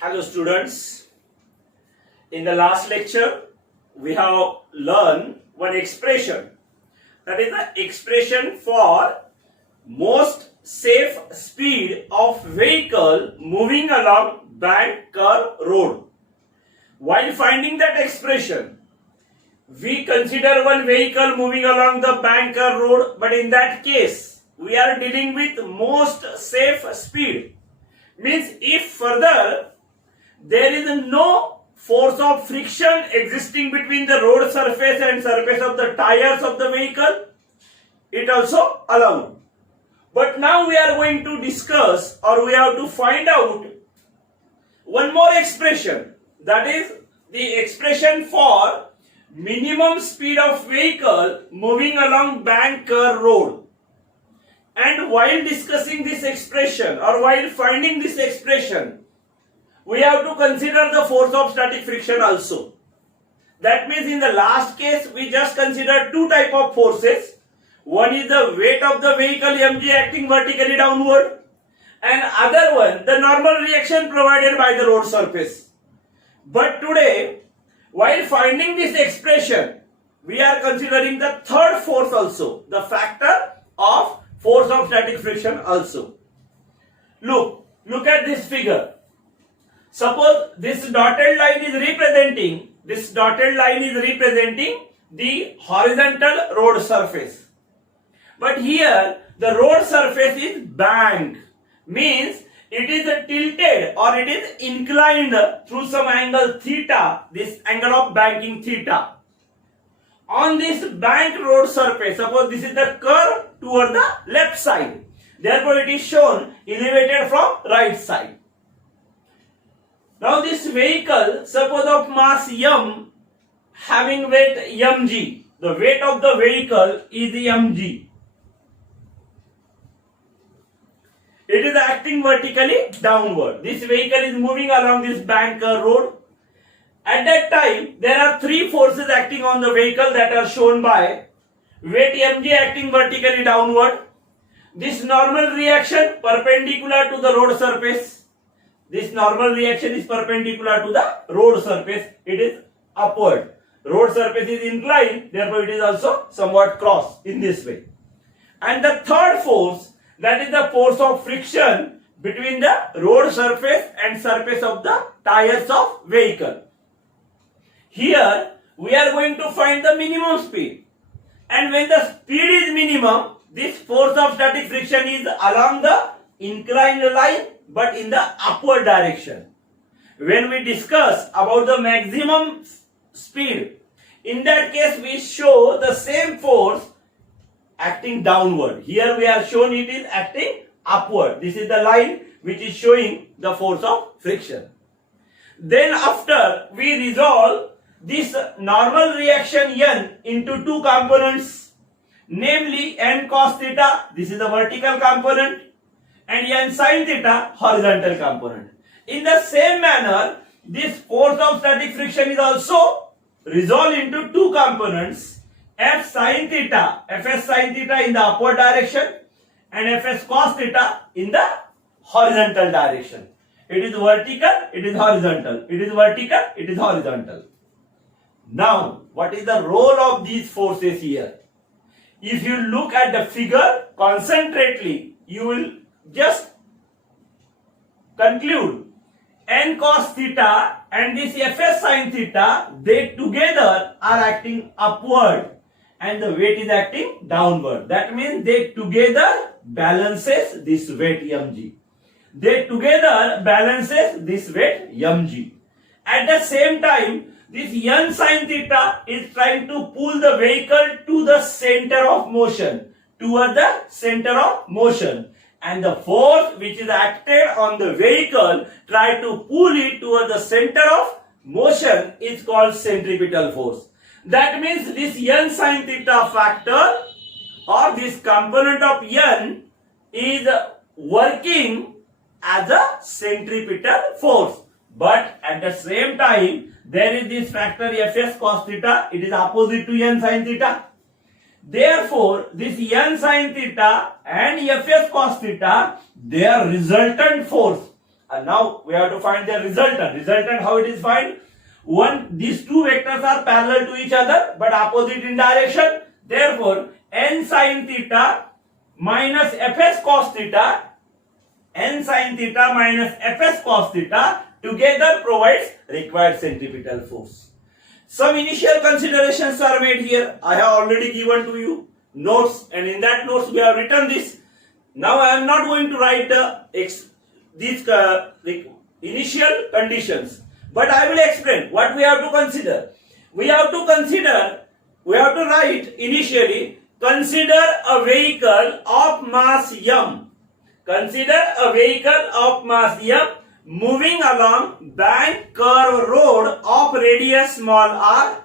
Hello students, in the last lecture we have learned one expression, that is the expression for most safe speed of vehicle moving along bank or road. While finding that expression, we consider one vehicle moving along the bank or road, but in that case we are dealing with most safe speed. Means if further there is no force of friction existing between the road surface and surface of the tires of the vehicle, it also allowed. But now we are going to discuss, or we have to find out one more expression, that is the expression for minimum speed of vehicle moving along bank or road. And while discussing this expression, or while finding this expression, we have to consider the force of static friction also. That means in the last case we just considered two type of forces. One is the weight of the vehicle mg acting vertically downward, and other one the normal reaction provided by the road surface. But today, while finding this expression, we are considering the third force also, the factor of force of static friction also. Look at this figure. Suppose this dotted line is representing the horizontal road surface. But here the road surface is bank, means it is tilted or it is inclined through some angle theta, this angle of banking theta. On this bank road surface, suppose this is the curve toward the left side, therefore it is shown elevated from right side. Now this vehicle, suppose of mass m having weight mg, the weight of the vehicle is mg. It is acting vertically downward. This vehicle is moving along this bank road. At that time, there are three forces acting on the vehicle that are shown by weight mg acting vertically downward. This normal reaction perpendicular to the road surface. This normal reaction is perpendicular to the road surface. It is upward. Road surface is inclined, therefore it is also somewhat cross in this way. And the third force, that is the force of friction between the road surface and surface of the tires of vehicle. Here we are going to find the minimum speed. And when the speed is minimum, this force of static friction is along the inclined line but in the upward direction. When we discuss about the maximum speed, in that case we show the same force acting downward. Here we are shown it is acting upward. This is the line which is showing the force of friction. Then after we resolve this normal reaction n into two components, namely n cos theta, this is the vertical component, and n sin theta, horizontal component. In the same manner, this force of static friction is also resolved into two components, f sin theta, fs sin theta in the upward direction and fs cos theta in the horizontal direction. It is vertical, it is horizontal. It is vertical, it is horizontal. Now, what is the role of these forces here? If you look at the figure concentrately, you will just conclude n cos theta and this fs sin theta, they together are acting upward and the weight is acting downward. That means they together balances this weight mg. They together balances this weight mg. At the same time, this n sin theta is trying to pull the vehicle to the center of motion, toward the center of motion. And the force which is acted on the vehicle try to pull it toward the center of motion is called centripetal force. That means this n sin theta factor or this component of n is working as a centripetal force. But at the same time, there is this factor fs cos theta, it is opposite to n sin theta. Therefore, this n sin theta and fs cos theta, their resultant force And now we have to find the resultant. Resultant, how it is find? These two vectors are parallel to each other but opposite in direction. Therefore, n sin theta minus fs cos theta, n sin theta minus fs cos theta together provides required centripetal force. Some initial considerations are made here. I have already given to you notes, and in that notes we have written this. Now I am not going to write these initial conditions, but I will explain what we have to consider. We have to write initially, consider a vehicle of mass m. Consider a vehicle of mass m moving along bank curve road of radius small r,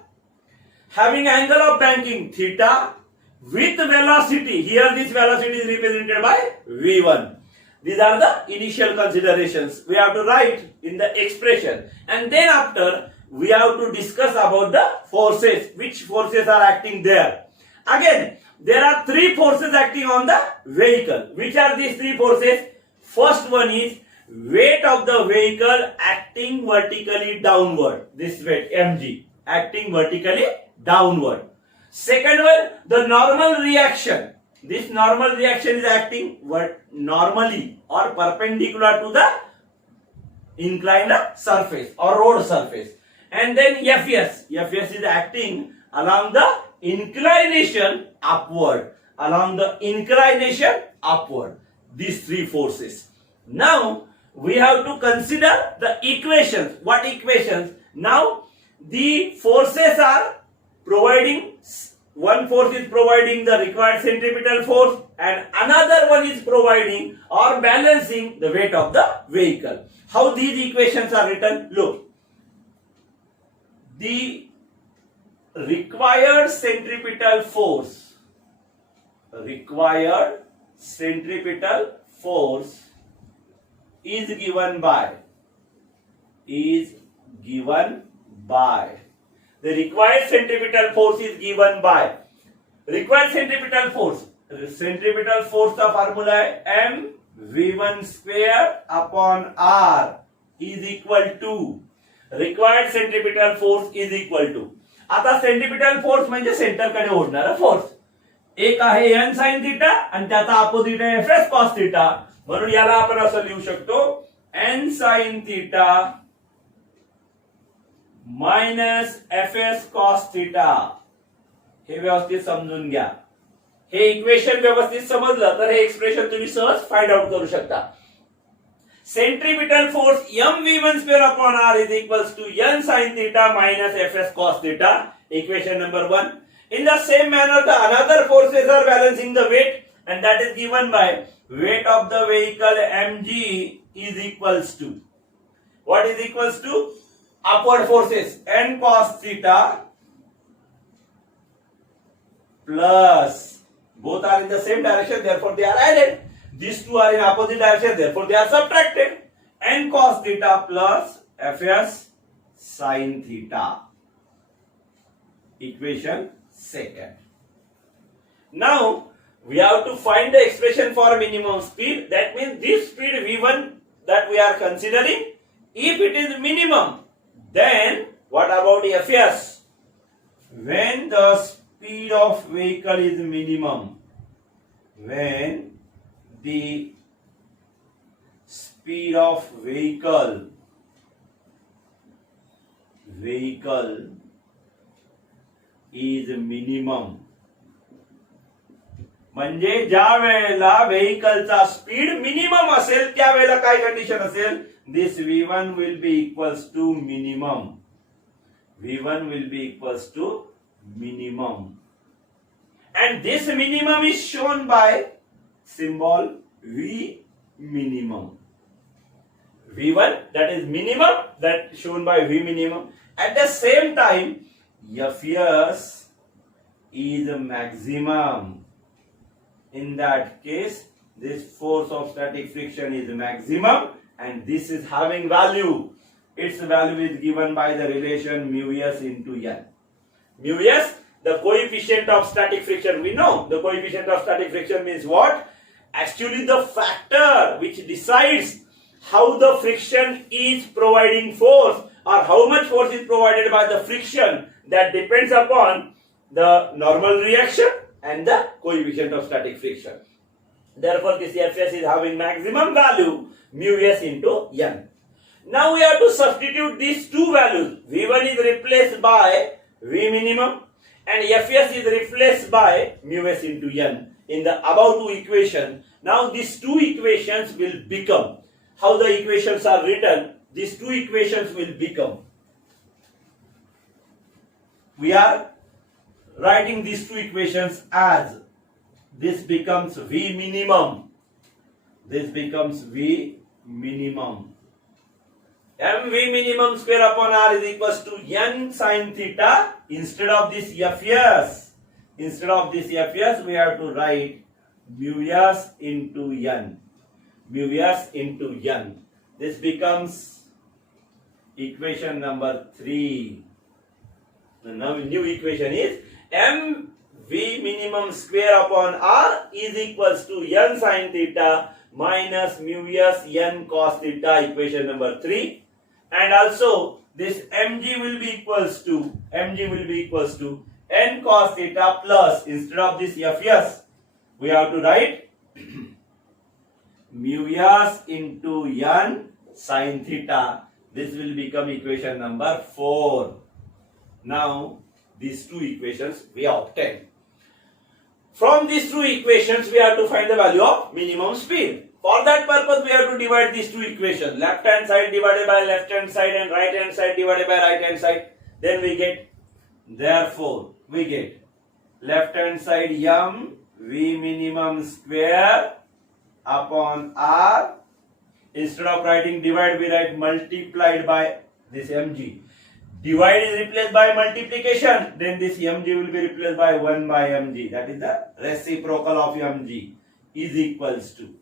having angle of banking theta, with velocity. Here this velocity is represented by v1. These are the initial considerations we have to write in the expression, and then after we have to discuss about the forces, which forces are acting there. Again, there are three forces acting on the vehicle. Which are these three forces? First one is weight of the vehicle acting vertically downward. This weight mg acting vertically downward. Second one, the normal reaction. This normal reaction is acting normally or perpendicular to the inclined surface or road surface. And then Fs. Fs is acting along the inclination upward. Along the inclination upward. These three forces. Now, we have to consider the equations. What equations? Now, the forces are providing, one force is providing the required centripetal force and another one is providing or balancing the weight of the vehicle. How these equations are written? Look. The required centripetal force is given by the required centripetal force is given by required centripetal force. Centripetal force का formula है m v1 square upon r is equal to required centripetal force is equal to. आता centripetal force म्हणजे centre कडे ओढणारा force. एक आहे n sin theta आणि त्याचा opposite आहे fs cos theta. म्हणून याला आपण असं लिहू शकतो n sin theta minus fs cos theta. हे व्यवस्थित समजून घ्या. हे इक्वेशन व्यवस्थित समजलं तर हे एक्सप्रेशन तुम्ही सहज फाइंड आउट करू शकता. Centripetal force mv1 square upon r is equals to n sin theta minus fs cos theta. Equation number 1. In the same manner, the another forces are balancing the weight, and that is given by weight of the vehicle mg is equals to, what is equals to? Upward forces n cos theta plus, both are in the same direction, therefore they are added. These two are in opposite direction, therefore they are subtracted. N cos theta plus fs sin theta. Equation second. Now we have to find the expression for minimum speed. That means this speed v1 that we are considering, if it is minimum, then what about fs? When the speed of vehicle is minimum, when the speed of vehicle is minimum, म्हणजे ज्या वेळेला व्हेकलचा speed minimum असेल त्यावेळेला काय condition असेल? This v1 will be equals to minimum. v1 will be equals to minimum, and this minimum is shown by symbol v minimum. v1, that is minimum, that shown by v minimum. At the same time, fs is maximum. In that case, this force of static friction is maximum, and this is having value. Its value is given by the relation mu s into n. Mu s, the coefficient of static friction. We know the coefficient of static friction means what? Actually the factor which decides how the friction is providing force or how much force is provided by the friction, that depends upon the normal reaction and the coefficient of static friction. Therefore, this Fs is having maximum value mu s into n. Now we have to substitute these two values. V1 is replaced by V minimum and Fs is replaced by mu s into n in the above two equations. Now these two equations will become, how the equations are written, these two equations will become, we are writing these two equations as, this becomes V minimum, this becomes V minimum, mv minimum square upon r is equals to n sin theta. Instead of this Fs, we have to write mu s into n, mu s into n. This becomes equation number 3. Now new equation is mv minimum square upon r is equals to n sin theta minus mu s n cos theta, equation number 3. And also this mg will be equals to n cos theta plus, instead of this Fs, we have to write mu s into n sin theta. This will become equation number 4. Now these two equations we obtain. From these two equations we have to find the value of minimum speed. For that purpose we have to divide these two equations. Left hand side divided by left hand side and right hand side divided by right hand side. Then we get, therefore we get left hand side m v minimum square upon r. Instead of writing divide, we write multiplied by this mg. Divide is replaced by multiplication, then this mg will be replaced by 1 by mg. That is the reciprocal of mg, is equals to.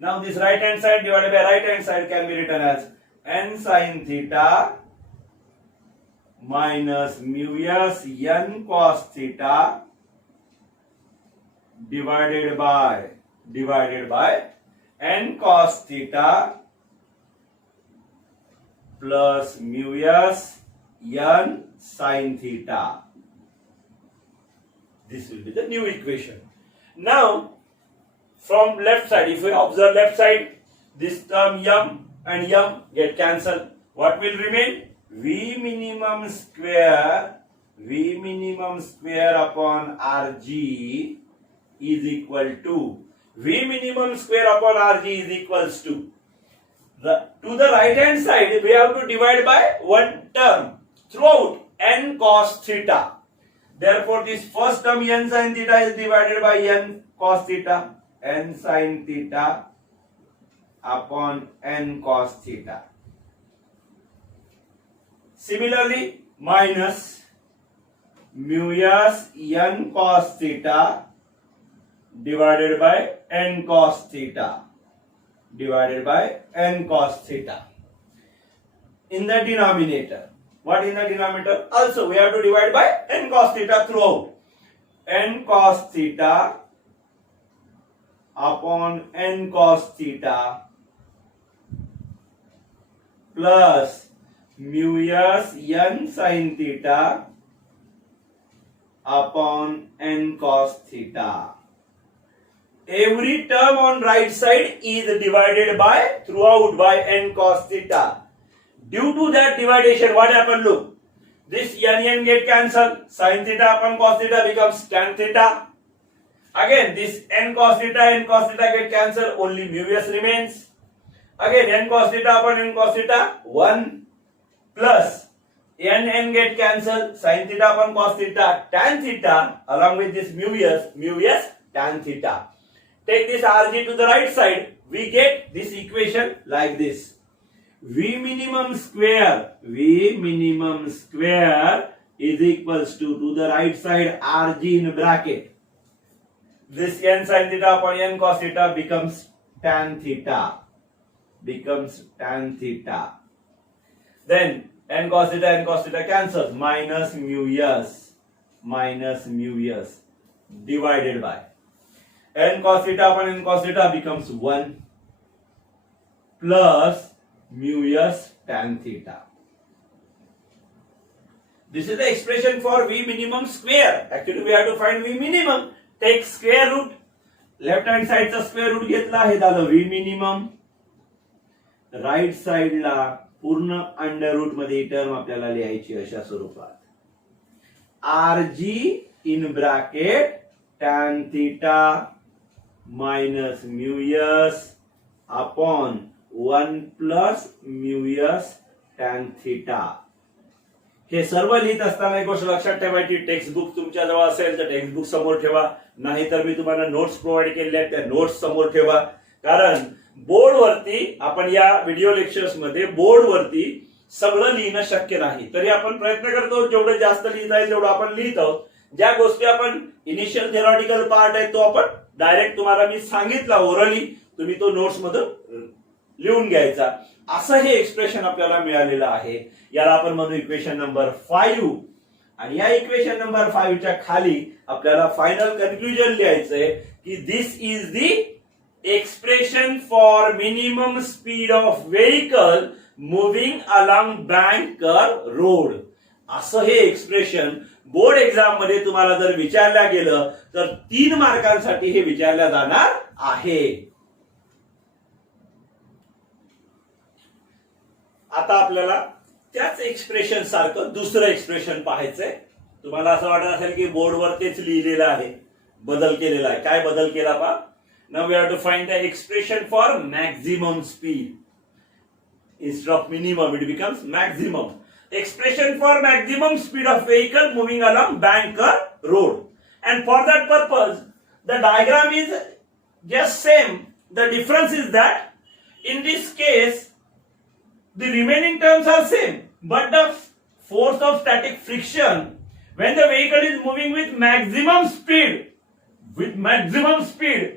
Now this right hand side divided by right hand side can be written as n sin theta minus mu s n cos theta divided by n cos theta plus mu s n sin theta. This will be the new equation. Now from left side, if we observe left side, this term m and m get cancelled. What will remain? V minimum square upon Rg is equal to, V minimum square upon Rg is equals to the right hand side we have to divide by one term throughout, n cos theta. Therefore this first term n sin theta is divided by n cos theta, n sin theta upon n cos theta. Similarly, minus mu s n cos theta divided by n cos theta in the denominator. What in the denominator? Also we have to divide by n cos theta throughout. N cos theta upon n cos theta plus mu s n sin theta upon n cos theta. Every term on right side is divided by throughout by n cos theta. Due to that dividation, what happened? Look, this n get cancelled. Sin theta upon cos theta becomes tan theta. Again, this n cos theta get cancelled. Only mu s remains. Again, n cos theta upon n cos theta 1 plus n get cancelled. Sin theta upon cos theta tan theta along with this mu s tan theta. Take this Rg to the right side, we get this equation like this. V minimum square is equals to the right side Rg in bracket. This n sin theta upon n cos theta becomes tan theta. Then n cos theta cancels, minus mu s divided by n cos theta upon n cos theta becomes 1 plus mu s tan theta. This is the expression for V minimum square. Actually we have to find V minimum. Take square root. Left hand side चा square root घेतला, हे झालं V minimum. Right साइडला पूर्ण under root मध्ये term आपल्याला लिहायची अशा स्वरूपात. RG in bracket tan theta minus mu s upon 1 plus mu s tan theta. हे सर्व लिहित असताना एक गोष्ट लक्षात ठेवायची, टेक्स्ट बुक तुमच्या जवळ असेल तर टेक्स्ट बुक समोर ठेवा, नाहीतर मी तुम्हाला नोट्स प्रोव्हाइड केलेल्या आहेत त्या नोट्स समोर ठेवा. कारण बोर्डवरती आपण या व्हिडिओ लेक्चर्स मध्ये बोर्डवरती सगळं लिहिणं शक्य नाही, तरी आपण प्रयत्न करतो जेवढं जास्त लिहिता येईल तेवढं आपण लिहित आहोत. ज्या गोष्टी आपण इनिशियल थेरॉटिकल पार्ट आहे तो आपण डायरेक्ट तुम्हाला मी सांगितला ओरली, तुम्ही तो नोट्स मधून लिहून घ्यायचा. असं हे एक्सप्रेशन आपल्याला मिळालेलं आहे. याला आपण म्हणू इक्वेशन नंबर 5. आणि या इक्वेशन नंबर 5 च्या खाली आपल्याला फायनल कन्क्लुजन लिहायचंय की this is the expression for minimum speed of vehicle moving along bank road. असं हे एक्सप्रेशन बोर्ड एक्झाम मध्ये तुम्हाला जर विचारलं गेलं तर 3 मार्कांसाठी हे विचारलं जाणार आहे. आता आपल्याला त्याच एक्सप्रेशन सारखं दुसरं एक्सप्रेशन पाहायचंय. तुम्हाला असं वाटत असेल की बोर्डवर तेच लिहिलेलं आहे, बदल केलेला आहे. काय बदल केला पहा. Now we have to find the expression for maximum speed. Instead of minimum it becomes maximum. Expression for maximum speed of vehicle moving along banker road. And for that purpose the diagram is just same. The difference is that in this case the remaining terms are same, but the force of static friction when the vehicle is moving with maximum speed,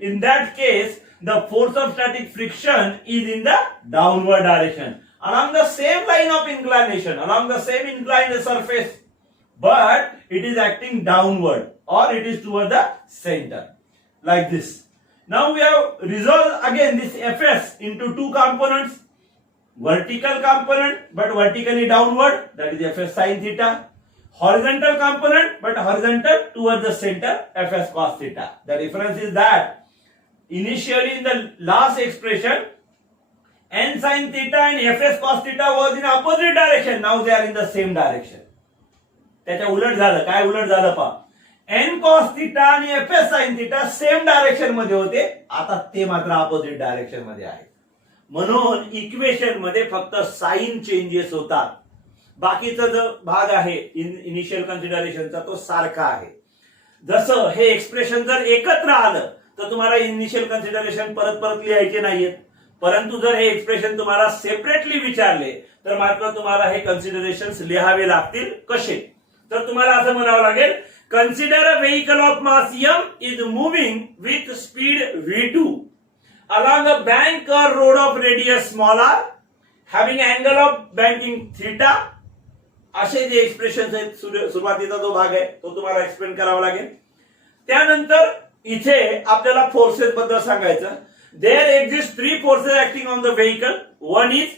in that case the force of static friction is in the downward direction along the same line of inclination, along the same inclined surface, but it is acting downward or it is toward the center like this. Now we have resolved again this Fs into 2 components. Vertical component but vertically downward, that is Fs sin theta. Horizontal component but horizontal towards the center, Fs cos theta. The difference is that initially in the last expression n sin theta and Fs cos theta was in opposite direction. Now they are in the same direction. त्याच्या उलट झालं. काय उलट झालं पहा. n cos theta आणि Fs sin theta same direction मध्ये होते, आता ते मात्र ऑपोजिट डायरेक्शन मध्ये आहे. म्हणून इक्वेशन मध्ये फक्त साइन चेंजेस होतात. बाकीचा जो भाग आहे इनिशियल कन्सिडरेशनचा तो सारखा आहे. जसं हे एक्सप्रेशन जर एकत्र आलं तर तुम्हाला इनिशियल कन्सिडरेशन परत परत लिहायचे नाहीयेत, परंतु जर हे एक्सप्रेशन तुम्हाला सेपरेटली विचारले तर मात्र तुम्हाला हे कन्सिडरेशन्स लिहावे लागतील. कसे तर तुम्हाला असं म्हणावं लागेल, consider a vehicle of mass m is moving with speed v2 along a bank or road of radius small r having angle of banking theta. असे जे एक्सप्रेशन आहेत, सुरुवातीचा जो भाग आहे तो तुम्हाला एक्सप्लेन करावा लागेल. त्यानंतर इथे आपल्याला फोर्सेस बद्दल सांगायचं. There exist 3 forces acting on the vehicle. One is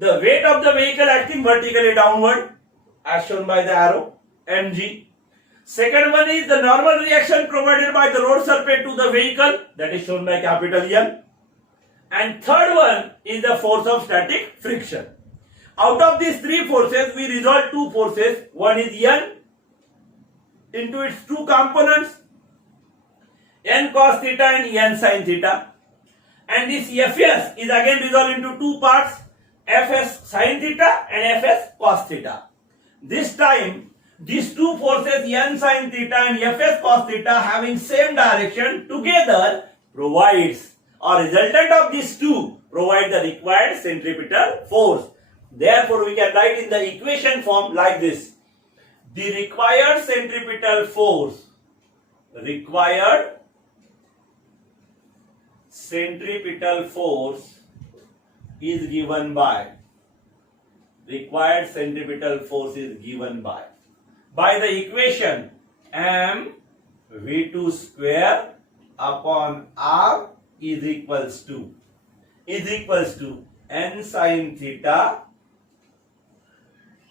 the weight of the vehicle acting vertically downward as shown by the arrow mg. Second one is the normal reaction provided by the road surface to the vehicle, that is shown by capital N. And third one is the force of static friction. Out of these 3 forces we resolve 2 forces. One is N into its 2 components, N cos theta and N sin theta. And this Fs is again resolved into 2 parts, Fs sin theta and Fs cos theta. This time these 2 forces N sin theta and Fs cos theta having same direction together provides, or resultant of these 2 provide the required centripetal force. Therefore we can write in the equation form like this. The required centripetal force is given by the equation m v2 square upon r is equals to n sin theta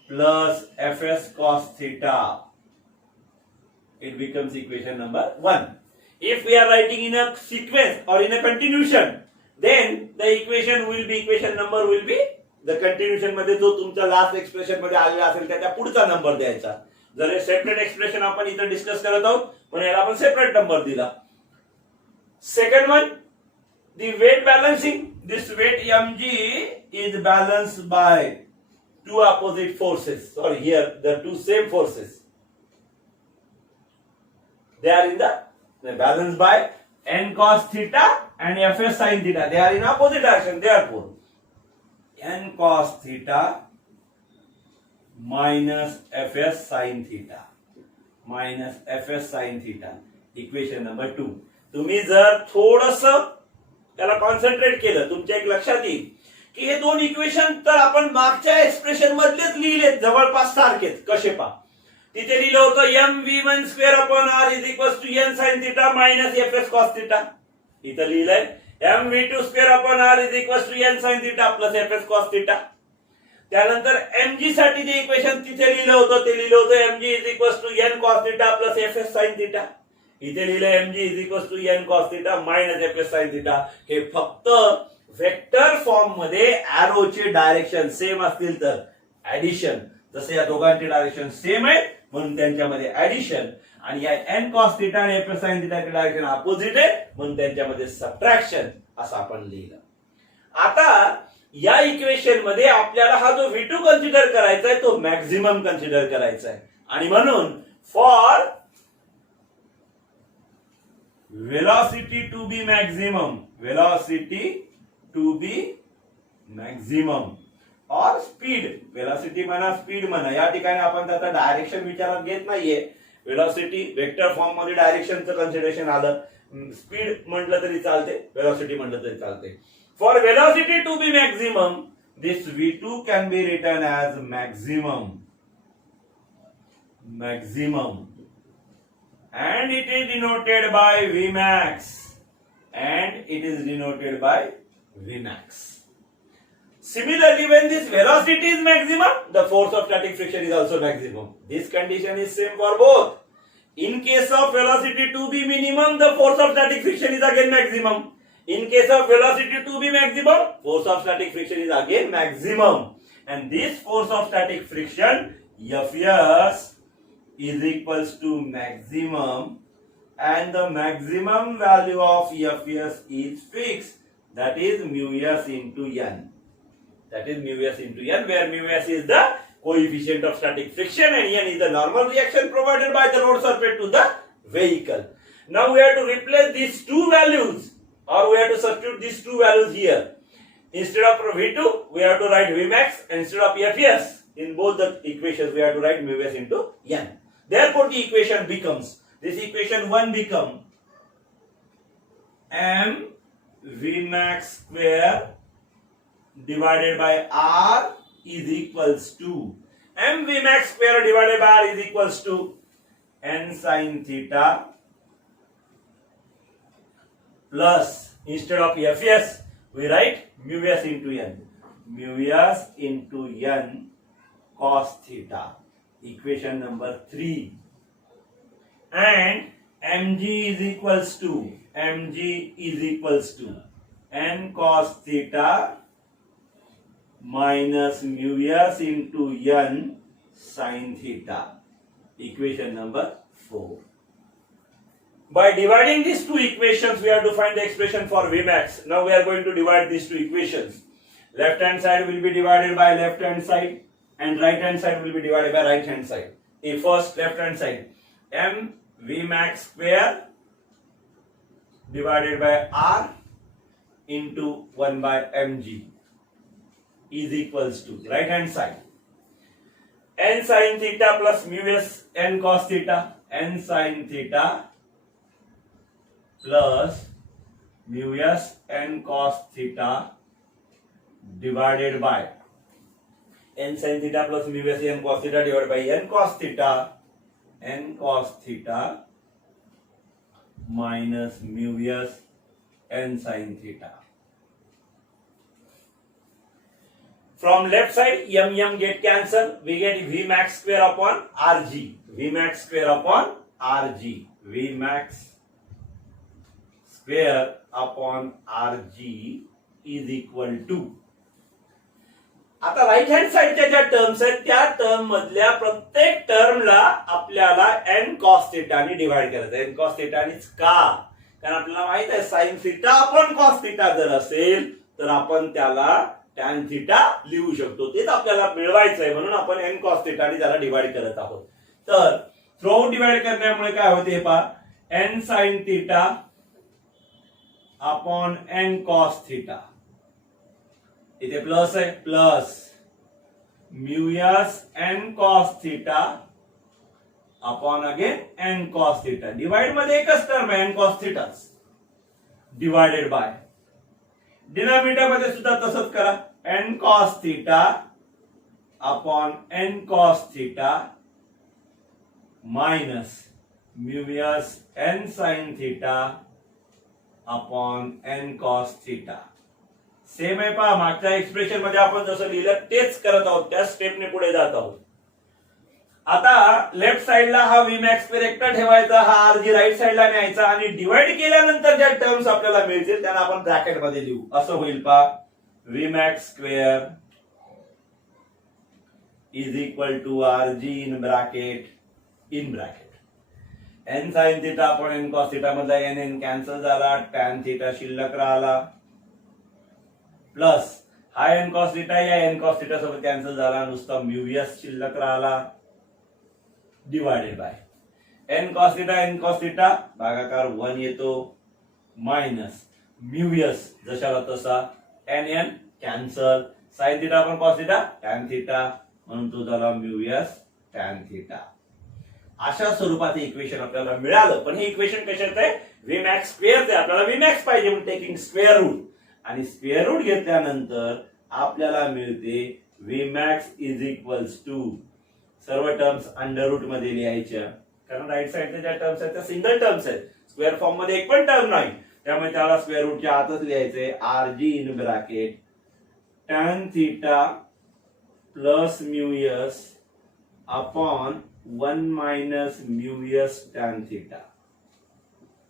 plus fs cos theta. It becomes equation number 1. If we are writing in a sequence or in a continuation, then the equation number will be the continuation मध्ये जो तुमचा last expression मध्ये आलेला असेल त्याच्या पुढचा number द्यायचा. जर हे सेपरेट एक्सप्रेशन आपण इथे डिस्कस करत आहोत म्हणून याला आपण सेपरेट नंबर दिला. Second one, the weight balancing. This weight mg is balanced by two opposite forces. Sorry, here the two same forces. They are in the balanced by n cos theta and fs sin theta. They are in opposite direction. Therefore, n cos theta minus fs sin theta minus fs sin theta. Equation number 2. तुम्ही जर थोडस त्याला concentrate केलं तुमच्या एक लक्षात येईल की हे दोन इक्वेशन तर आपण मागच्या एक्सप्रेशन मधलेच लिहिलेत जवळपास सारखेच. कसे पहा, तिथे लिहिलं होतं mv1 square upon r is equal to n sin theta minus fs cos theta. इथं लिहिलंय mv2 square upon r is equal to n sin theta plus fs cos theta. त्यानंतर mg साठी जे इक्वेशन तिथे लिहिलं होतं ते लिहिलं होतं mg is equal to n cos theta plus fs sin theta. इथे लिहिलंय mg is equal to n cos theta minus fs sin theta. हे फक्त वेक्टर फॉर्म मध्ये एरोचे डायरेक्शन सेम असतील तर ऍडिशन, जसे या दोघांचे डायरेक्शन सेम आहे म्हणून त्यांच्यामध्ये ऍडिशन, आणि या n cos थिटा आणि fs sin थिटाचे डायरेक्शन अपोजिट आहे म्हणून त्यांच्यामध्ये सबट्रॅक्शन असं आपण लिहिलं. आता या इक्वेशन मध्ये आपल्याला हा जो v2 कन्सिडर करायचा आहे तो मॅक्झिमम कन्सिडर करायचा आहे आणि म्हणून for velocity to be maximum or speed, velocity म्हणा स्पीड म्हणा, या ठिकाणी आपण त्याचा डायरेक्शन विचारात घेत नाहीये. वेलॉसिटी वेक्टर फॉर्म मध्ये डायरेक्शनचं कन्सिडरेशन आलं, स्पीड म्हटलं तरी चालते, वेलॉसिटी म्हटलं तरी चालते. For velocity to be maximum this v2 can be written as maximum and it is denoted by Vmax Similarly, when this velocity is maximum, the force of static friction is also maximum. This condition is same for both. In case of velocity to be minimum, the force of static friction is again maximum. In case of velocity to be maximum, force of static friction is again maximum. And this force of static friction, Fs, is equals to maximum, and the maximum value of Fs is fixed, that is mu s into n. That is mu s into n, where mu s is the coefficient of static friction and n is the normal reaction provided by the road surface to the vehicle. Now we have to replace these two values, or we have to substitute these two values here. Instead of v2 we have to write vmax, instead of Fs in both the equations we have to write mu s into n. Therefore, the equation becomes, this equation 1 become m vmax square divided by r is equals to m vmax square divided by r is equals to n sin theta plus, instead of Fs we write mu s into n, mu s into n cos theta. Equation number 3, and mg is equals to n cos theta minus mu s into n sin theta. Equation number 4. By dividing these two equations, we have to find the expression for Vmax. Now we are going to divide these two equations. Left hand side will be divided by left hand side, and right hand side will be divided by right hand side. First left hand side, m Vmax square divided by r into 1 by mg is equals to right hand side n sin theta plus mu s n cos theta, n sin theta plus mu s n cos theta divided by n sin theta plus mu s n cos theta divided by n cos theta minus mu s n sin theta. From left side, m get cancel. We get Vmax square upon Rg. Vmax square upon Rg. Vmax square upon Rg is equal to. आता right hand साइडच्या ज्या terms आहेत त्या term मधल्या प्रत्येक टर्मला आपल्याला n cos θ ने divide करायचं. n cos θ नेच का? कारण आपल्याला माहित आहे sin θ अपॉन cos θ जर असेल तर आपण त्याला tan θ लिहू शकतो. तेच आपल्याला मिळवायचं आहे म्हणून आपण n cos θ ने त्याला डिवाइड करत आहोत. तर थ्रू डिवाइड करण्यामुळे काय होते हे पहा, n sin θ upon n cos θ. इथे प्लस आहे, plus mu s n cos θ upon again n cos θ. Divide मध्ये एकच टर्म आहे n cos θ divided by. Denominator मध्ये सुद्धा तसंच करा, n cos θ upon n cos θ minus mu s n sin θ upon n cos θ. Same आहे पहा, मागच्या एक्सप्रेशन मध्ये आपण जसं लिहिलं तेच करत आहोत, त्या स्टेपने पुढे जात आहोत. आता लेफ्ट साइडला हा Vmax स्क्वेअर एकटा ठेवायचा, हा Rg राईट साइडला न्यायचा आणि डिवाइड केल्यानंतर ज्या टर्म्स आपल्याला मिळतील त्यांना आपण ब्रॅकेट मध्ये लिहू. असं होईल पहा, Vmax square is equal to Rg in bracket n sin θ upon n cos θ मधला n कॅन्सल झाला, tan θ शिल्लक राहिला, प्लस हा n cos θ या n cos θ सोबत कॅन्सल झाला, नुसता म्यू एस शिल्लक राहिला, डिवाइडेड बाय n cos θ भागाकार 1 येतो, मायनस म्यू एस जशाला तसा n cancel, sin θ upon cos θ tan θ म्हणून तो झाला म्यू एस tan θ. अशा स्वरूपात इक्वेशन आपल्याला मिळालं. पण हे इक्वेशन कशाचं आहे? Vmax स्क्वेअरचं आहे. आपल्याला Vmax पाहिजे म्हणून टेकिंग स्क्वेअर रूट, आणि स्क्वेअर रूट घेतल्यानंतर आपल्याला मिळते Vmax इज इक्वल्स टू सर्व टर्म्स अंडर रूट मध्ये लिहायच्या, कारण राईट साइडच्या ज्या टर्म्स आहेत त्या सिंगल टर्म्स आहेत, स्क्वेअर फॉर्म मध्ये एक पण टर्म नाही, त्यामुळे त्याला स्क्वेअर रूटच्या आतच लिहायचंय. Rg in bracket tan θ plus mu s upon 1 minus mu s tan θ.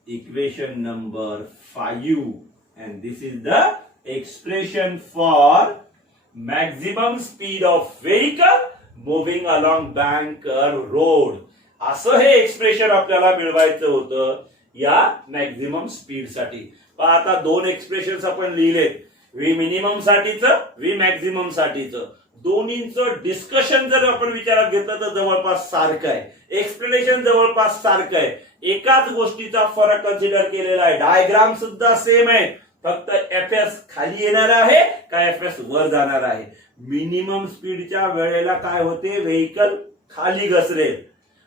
Equation number 5, and this is the expression for maximum speed of vehicle moving along bank or road. असं हे expression आपल्याला मिळवायचं होतं या maximum speed साठी. पण आता दोन expressions आपण लिहिलेत, व्ही मिनिमम साठीचं, व्ही मॅक्झिमम साठीचं. दोन्हीचं डिस्कशन जर आपण विचारात घेतलं तर जवळपास सारखं आहे, एक्सप्लेनेशन जवळपास सारखं आहे, एकाच गोष्टीचा फरक कन्सिडर केलेला आहे. डायग्राम सुद्धा सेम आहे, फक्त एफएस खाली येणार आहे का एफएस वर जाणार आहे. मिनिमम स्पीडच्या वेळेला काय होते, व्हेकल खाली घसरेल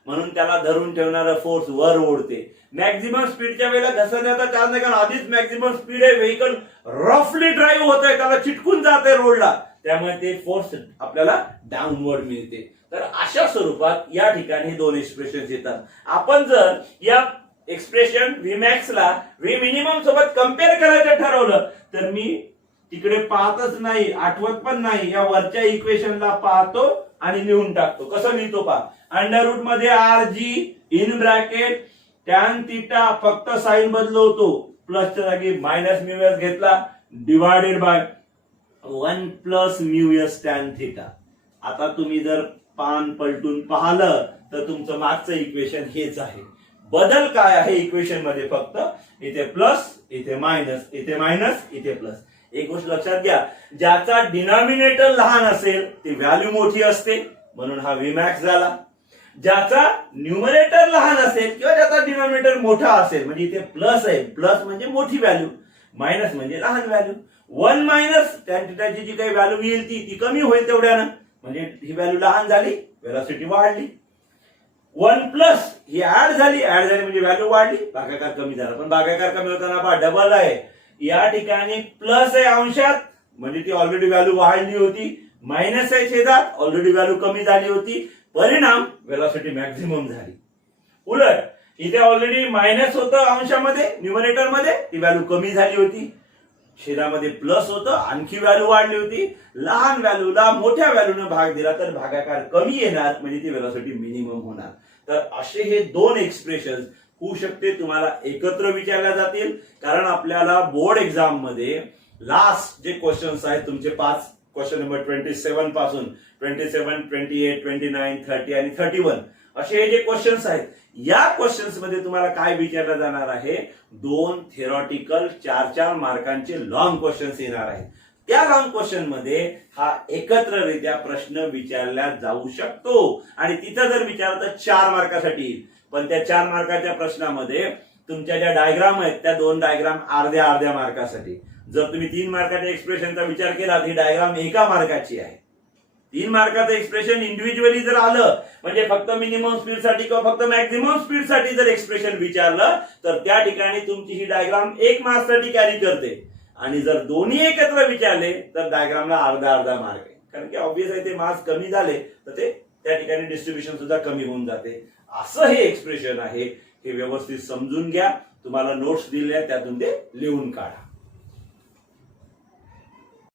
म्हणून त्याला धरून ठेवणारा फोर्स वर ओढते. मॅक्झिमम स्पीडच्या वेळेला घसरण्याचा चान्स नाही, कारण आधीच मॅक्झिमम स्पीड आहे, व्हेकल रफली ड्राईव्ह होत आहे, त्याला चिटकून जात आहे रोडला, त्यामुळे ते फोर्स आपल्याला डाऊनवर्ड मिळते. तर अशा स्वरूपात या ठिकाणी दोन एक्सप्रेशन येतात. आपण जर या एक्सप्रेशन Vmax ला व्ही मिनिमम सोबत कम्पेअर करायचं ठरवलं तर मी तिकडे पाहतच नाही, आठवत पण नाही, या वरच्या इक्वेशनला पाहतो आणि लिहून टाकतो. कसं लिहितो पहा, अंडर रूट मध्ये Rg इन ब्रॅकेट tan θ फक्त साइन बदलवतो, प्लसच्या जागी मायनस म्यू एस घेतला, divided by 1 plus mu S tan θ. आता तुम्ही जर पान पलटून पाहिलं तर तुमचं मागचं इक्वेशन हेच आहे. बदल काय आहे इक्वेशन मध्ये, फक्त इथे प्लस, इथे मायनस, इथे मायनस, इथे प्लस. एक गोष्ट लक्षात घ्या, ज्याचा डिनॉमिनेटर लहान असेल ती व्हॅल्यू मोठी असते, म्हणून हा Vmax झाला. ज्याचा न्यूमरेटर लहान असेल किंवा ज्याचा डिनॉमिनेटर मोठा असेल, म्हणजे इथे प्लस आहे, प्लस म्हणजे मोठी व्हॅल्यू, मायनस म्हणजे लहान व्हॅल्यू. 1 मायनस tan θ ची जी काही व्हॅल्यू येईल ती कमी होईल तेवढ्यानं, म्हणजे ही व्हॅल्यू लहान झाली, व्हेलॉसिटी वाढली. 1 प्लस ही ऍड झाली म्हणजे व्हॅल्यू वाढली, भागाकार कमी झाला. पण भागाकार कमी होताना पहा डबल आहे, या ठिकाणी प्लस आहे अंशात म्हणजे ती ऑलरेडी व्हॅल्यू वाढली होती, मायनस आहे छेदात ऑलरेडी व्हॅल्यू कमी झाली होती, परिणाम व्हेलॉसिटी मॅक्झिमम झाली. उलट इथे ऑलरेडी मायनस होतं अंशामध्ये, न्यूमरेटर मध्ये ती व्हॅल्यू कमी झाली होती, छेदामध्ये प्लस होतं, आणखी व्हॅल्यू वाढली होती, लहान व्हॅल्यूला मोठ्या व्हॅल्यूने भाग दिला तर भागाकार कमी येणार, म्हणजे ती व्हेलॉसिटी मिनिमम होणार. तर असे हे दोन एक्सप्रेशन होऊ शकते, तुम्हाला एकत्र विचारल्या जातील. कारण आपल्याला बोर्ड एक्झाम मध्ये लास्ट जे क्वेश्चन्स आहेत तुमचे 5 क्वेश्चन नंबर 27 पासून 27, 28, 29, 30 आणि 31 असे हे जे क्वेश्चन्स आहेत, या क्वेश्चन्स मध्ये तुम्हाला काय विचारलं जाणार आहे, 2 थेरॉटिकल 4-4 मार्कांचे लॉंग क्वेश्चन्स येणार आहेत. त्या लॉंग क्वेश्चन मध्ये हा एकत्ररित्या प्रश्न विचारला जाऊ शकतो. आणि तिथं जर विचारलं तर 4 मार्कासाठी येईल. पण त्या 4 मार्काच्या प्रश्नामध्ये तुमच्या ज्या डायग्राम आहेत त्या 2 डायग्राम अर्ध्या मार्कासाठी. जर तुम्ही 3 मार्काच्या एक्सप्रेशनचा विचार केला ही डायग्राम 1 मार्काची आहे. 3 मार्काचं एक्सप्रेशन इंडिव्हिज्युअली जर आलं, म्हणजे फक्त मिनिमम स्पीड साठी किंवा फक्त मॅक्झिमम स्पीड साठी जर एक्सप्रेशन विचारलं तर त्या ठिकाणी तुमची ही डायग्राम 1 मार्क्ससाठी कॅरी करते. आणि जर दोन्ही एकत्र विचारले तर डायग्रामला अर्धा मार्क आहे. कारण की ऑब्व्हियस आहे ते मार्क्स कमी झाले तर ते त्या ठिकाणी डिस्ट्रीब्युशन सुद्धा कमी होऊन जाते. असं हे एक्सप्रेशन आहे, हे व्यवस्थित समजून घ्या. तुम्हाला नोट्स दिल्या त्यातून ते लिहून काढा.